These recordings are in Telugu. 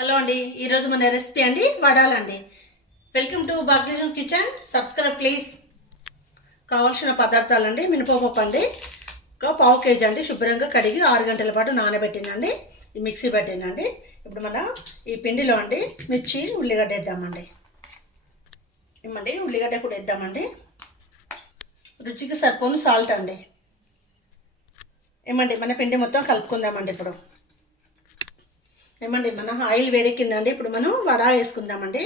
హలో అండి, ఈరోజు మన రెసిపీ అండి వడాలండి. వెల్కమ్ టు బాగ్లీజం కిచెన్. Subscribe please. కావాల్సిన పదార్థాలండి: మినపప్పు అండి ఒక పావు కేజీ అండి, శుభ్రంగా కడిగి 6 గంటల పాటు నానబెట్టినండి, మిక్సీ పట్టినండి. ఇప్పుడు మన ఈ పిండిలో అండి మిర్చి, ఉల్లిగడ్డ వేద్దామండి. ఇమ్మండి ఉల్లిగడ్డ కూడా వేద్దామండి. రుచికి సరిపోను సాల్ట్ అండి. ఏమండి మన పిండి మొత్తం కలుపుకుందామండి. ఇప్పుడు ఏమండి మన ఆయిల్ వేడెక్కిందండి. ఇప్పుడు మనం వడ వేసుకుందామండి.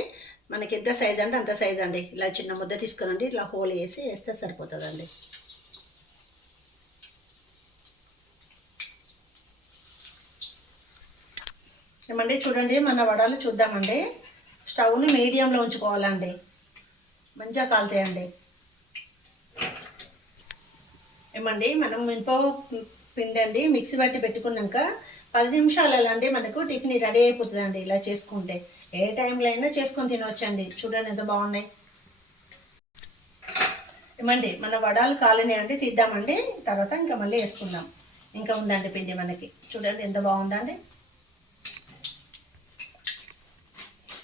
మనకి ఎంత సైజ్ అంటే అంత సైజ్ అండి. ఇలా చిన్న ముద్ద తీసుకునండి, ఇట్లా హోల్ వేస్తే సరిపోతుందండి. ఏమండి చూడండి, మన వడలు చూద్దామండి. స్టవ్ని మీడియంలో ఉంచుకోవాలండి, మంచిగా కాలుతాయండి. ఏమండి మనం పిండి అండి మిక్సీ పట్టి పెట్టుకున్నాక 10 నిమిషాలలో అండి మనకు టిఫిన్ రెడీ అయిపోతుందండి. ఇలా చేసుకుంటే ఏ టైంలో అయినా చేసుకొని తినవచ్చండి. చూడండి ఎంత బాగున్నాయి. ఏమండి మన వడాలు కాలినాయండి, తీద్దామండి. తర్వాత ఇంకా మళ్ళీ వేసుకుందాం. ఇంకా ఉందండి పిండి మనకి. చూడండి ఎంత బాగుందండి.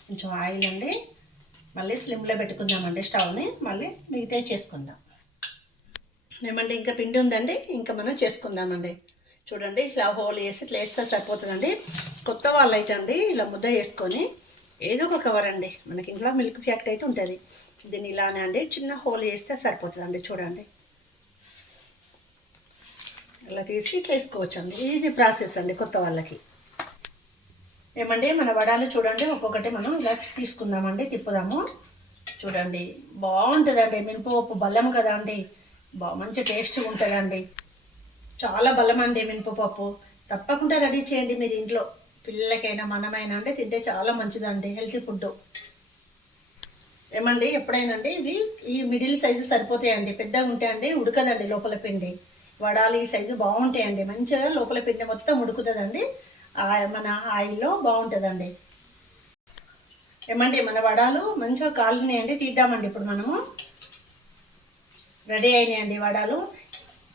కొంచెం ఆయిల్ అండి, మళ్ళీ స్లిమ్లో పెట్టుకుందామండి స్టవ్ని. మళ్ళీ మిగతా చేసుకుందాం. ఏమండి ఇంకా పిండి ఉందండి, ఇంకా మనం చేసుకుందామండి. చూడండి ఇలా హోల్ వేసి ఇట్లా వేస్తే సరిపోతుందండి. కొత్త వాళ్ళు అయితే అండి ఇలా ముద్ద వేసుకొని ఏదో ఒక కవర్ అండి, మనకి ఇంట్లో మిల్క్ ఫ్యాక్ట్ అయితే ఉంటుంది, దీన్ని ఇలానే అండి చిన్న హోల్ వేస్తే సరిపోతుందండి. చూడండి ఇలా తీసి ఇట్లా వేసుకోవచ్చండి. ఈజీ ప్రాసెస్ అండి కొత్త వాళ్ళకి. ఏమండి మన వడాలు చూడండి ఒక్కొక్కటి మనం ఇలా తీసుకుందామండి, తిప్పుదాము. చూడండి బాగుంటుందండి. మినపప్పు బలం కదా అండి, మంచి టేస్ట్గా ఉంటుందండి. చాలా బలం అండి మినపప్పు. తప్పకుండా రెడీ చేయండి మీరు ఇంట్లో. పిల్లలకైనా మనమైనా అంటే తింటే చాలా మంచిదండి, హెల్తీ ఫుడ్. ఏమండి ఎప్పుడైనా అండి ఇవి ఈ మిడిల్ సైజు సరిపోతాయండి. పెద్దగా ఉంటాయండి, ఉడకదండి లోపల పిండి. వడాలు ఈ సైజు బాగుంటాయండి, మంచిగా లోపల పిండి మొత్తం ఉడుకుతుందండి. మన ఆయిల్లో బాగుంటుందండి. ఏమండి మన వడాలు మంచిగా కాలినాయండి, తీద్దామండి. ఇప్పుడు మనము రెడీ అయినాయండి వడాలు.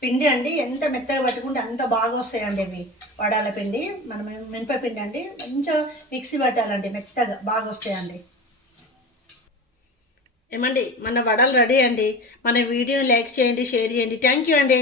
పిండి అండి ఎంత మెత్తగా పట్టుకుంటే అంత బాగా వస్తాయండి ఇవి వడాల పిండి. మనం మినపపిండి అండి మంచిగా మిక్సీ పట్టాలండి, మెత్తగా బాగా వస్తాయండి. ఏమండి మన వడలు రెడీ అండి. మన వీడియోని లైక్ చేయండి, షేర్ చేయండి. థ్యాంక్ యూ అండి.